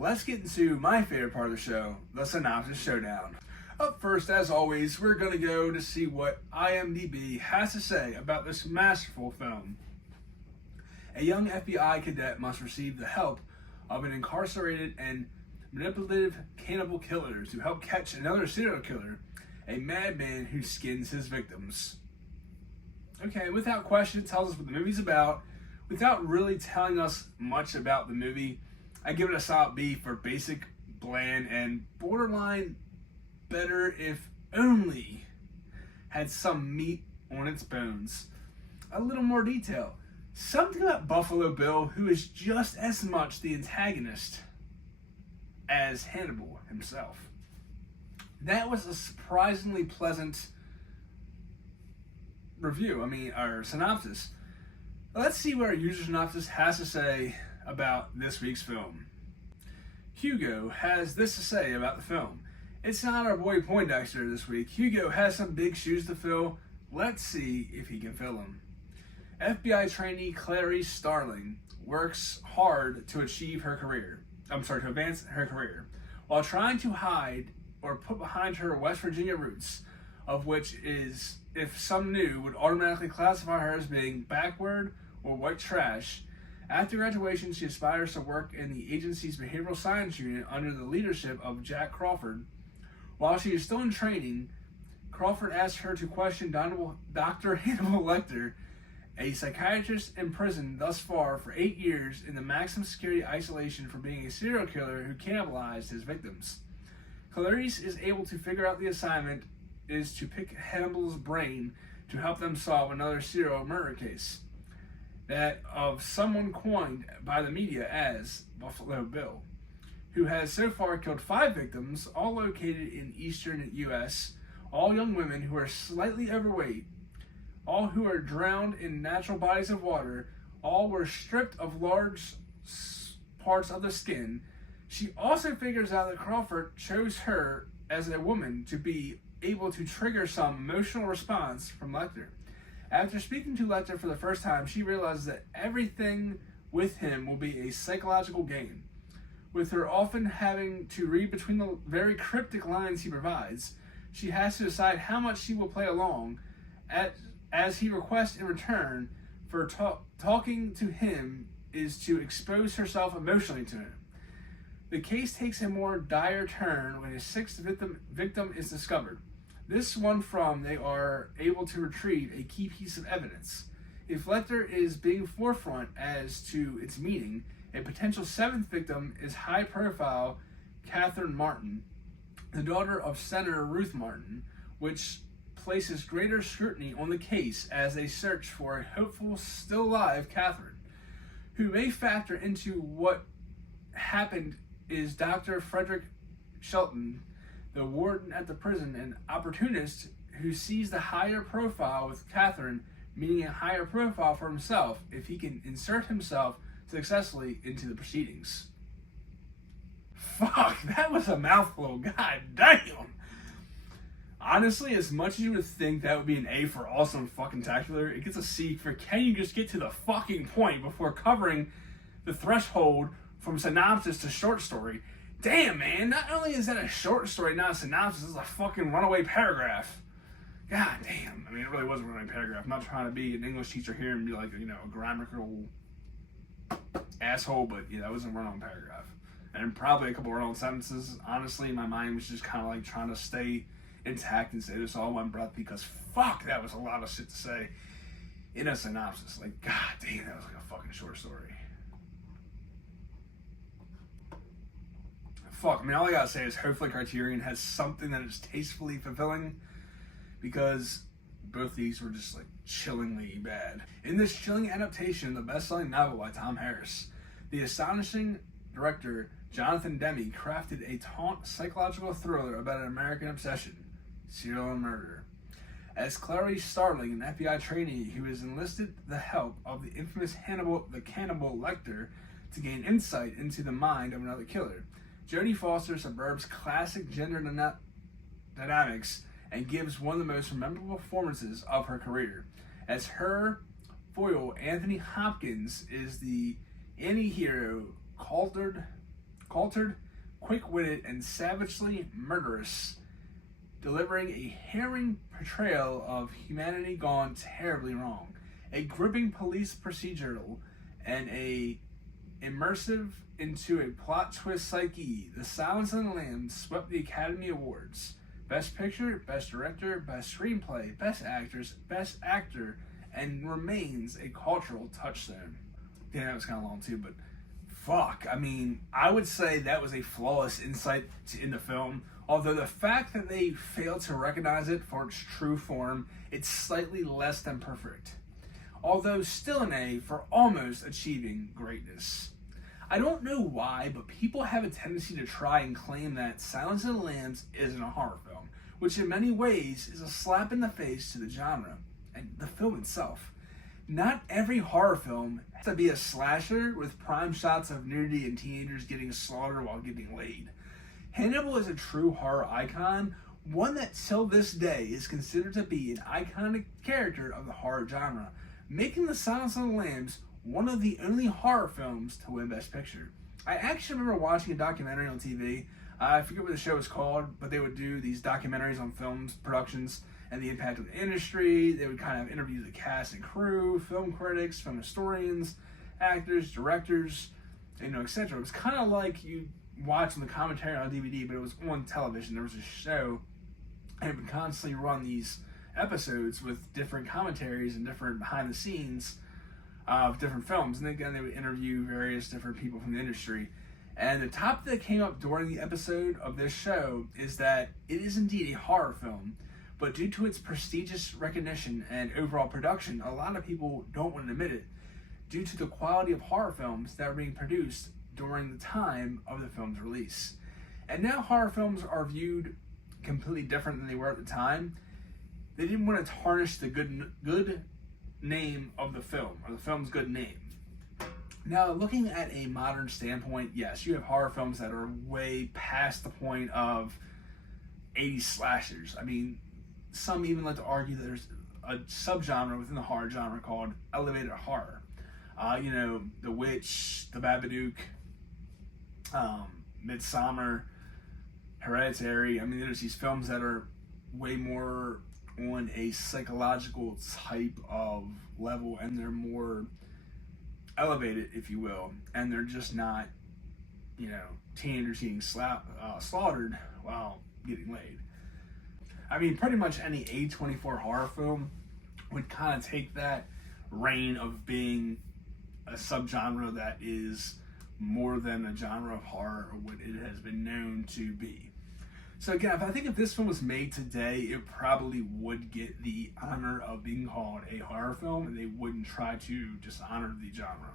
Let's get into my favorite part of the show, the Synopsis Showdown. Up first, as always, we're going to go to see what IMDb has to say about this masterful film. A young FBI cadet must receive the help of an incarcerated and manipulative cannibal killer to help catch another serial killer, a madman who skins his victims. Okay, without question, it tells us what the movie's about. Without really telling us much about the movie, I give it a solid B for basic, bland, and borderline better if only had some meat on its bones. A little more detail. Something about Buffalo Bill, who is just as much the antagonist as Hannibal himself. That was a surprisingly pleasant review, or synopsis. Let's see what our user synopsis has to say about this week's film. Hugo has this to say about the film. It's not our boy Poindexter this week. Hugo has some big shoes to fill. Let's see if he can fill them. FBI trainee Clarice Starling works hard to achieve her career. To advance her career, while trying to hide or put behind her West Virginia roots, of which is, if some knew, would automatically classify her as being backward or white trash. After graduation, she aspires to work in the agency's behavioral science unit under the leadership of Jack Crawford. While she is still in training, Crawford asks her to question Dr. Hannibal Lecter, a psychiatrist imprisoned thus far for 8 years in the maximum security isolation for being a serial killer who cannibalized his victims. Clarice is able to figure out the assignment is to pick Hannibal's brain to help them solve another serial murder case, that of someone coined by the media as Buffalo Bill, who has so far killed 5 victims, all located in eastern U.S., all young women who are slightly overweight, all who are drowned in natural bodies of water, all were stripped of large parts of the skin. She also figures out that Crawford chose her as a woman to be able to trigger some emotional response from Lecter. After speaking to Lecter for the first time, she realizes that everything with him will be a psychological game. With her often having to read between the very cryptic lines he provides, she has to decide how much she will play along, as he requests in return for talking to him is to expose herself emotionally to him. The case takes a more dire turn when a 6th victim is discovered. This one from they are able to retrieve a key piece of evidence. If Lecter is being forefront as to its meaning, a potential 7th victim is high-profile Catherine Martin, the daughter of Senator Ruth Martin, which places greater scrutiny on the case as they search for a hopeful, still alive Catherine, who may factor into what happened is Dr. Frederick Shelton, the warden at the prison, an opportunist who sees the higher profile with Catherine, meaning a higher profile for himself if he can insert himself successfully into the proceedings. Fuck, that was a mouthful. God damn. Honestly, as much as you would think that would be an A for awesome fucking tacular, it gets a C for can you just get to the fucking point before covering the threshold from synopsis to short story. Damn, man, not only is that a short story, not a synopsis, it's a fucking runaway paragraph. God damn. I mean, it really was a runaway paragraph. I'm not trying to be an English teacher here and be like, a grammatical asshole, but yeah, that was a runaway paragraph. And probably a couple run-on sentences. Honestly, my mind was just kind of like trying to stay intact and say this all in one breath because fuck, that was a lot of shit to say in a synopsis. Like, god damn, that was like a fucking short story. Fuck, I mean, all I gotta say is hopefully Criterion has something that is tastefully fulfilling, because both these were just like chillingly bad. In this chilling adaptation of the best-selling novel by Tom Harris, the astonishing director Jonathan Demme crafted a taut psychological thriller about an American obsession, serial murder. As Clarice Starling, an FBI trainee who has enlisted the help of the infamous Hannibal the Cannibal Lecter to gain insight into the mind of another killer, Jodie Foster subverbs classic gender dynamics and gives one of the most memorable performances of her career, as her foil, Anthony Hopkins, is the anti-hero Calder cultured, quick-witted, and savagely murderous, delivering a harrowing portrayal of humanity gone terribly wrong. A gripping police procedural and a immersive into a plot twist psyche, The Silence of the Lambs swept the Academy Awards. Best Picture, Best Director, Best Screenplay, Best Actress, Best Actor, and remains a cultural touchstone. Yeah, that was kind of long too, but fuck. I mean, I would say that was a flawless insight in the film. Although the fact that they failed to recognize it for its true form, it's slightly less than perfect. Although still an A for almost achieving greatness. I don't know why, but people have a tendency to try and claim that Silence of the Lambs isn't a horror film, which in many ways is a slap in the face to the genre and the film itself. Not every horror film has to be a slasher with prime shots of nudity and teenagers getting slaughtered while getting laid. Hannibal is a true horror icon, one that till this day is considered to be an iconic character of the horror genre, making The Silence of the Lambs one of the only horror films to win Best Picture. I actually remember watching a documentary on TV. I forget what the show was called, but they would do these documentaries on films, productions, and the impact of the industry. They would kind of interview the cast and crew, film critics, film historians, actors, directors, etc. It was kind of like you watching the commentary on DVD, but it was on television. There was a show, and it would constantly run these episodes with different commentaries and different behind the scenes of different films. And again, they would interview various different people from the industry. And the topic that came up during the episode of this show is that it is indeed a horror film, but due to its prestigious recognition and overall production, a lot of people don't want to admit it, due to the quality of horror films that were being produced during the time of the film's release. And now horror films are viewed completely different than they were at the time. They didn't want to tarnish the good name of the film, or the film's good name. Now, looking at a modern standpoint, yes, you have horror films that are way past the point of 80s slashers. I mean, some even like to argue that there's a subgenre within the horror genre called elevated horror. The Witch, The Babadook, Midsommar, Hereditary. I mean, there's these films that are way more on a psychological type of level, and they're more elevated, if you will, and they're just not, teenagers getting slaughtered while getting laid. I mean, pretty much any A24 horror film would kind of take that reign of being a subgenre that is more than a genre of horror or what it has been known to be. So again, I think if this film was made today, it probably would get the honor of being called a horror film, and they wouldn't try to dishonor the genre.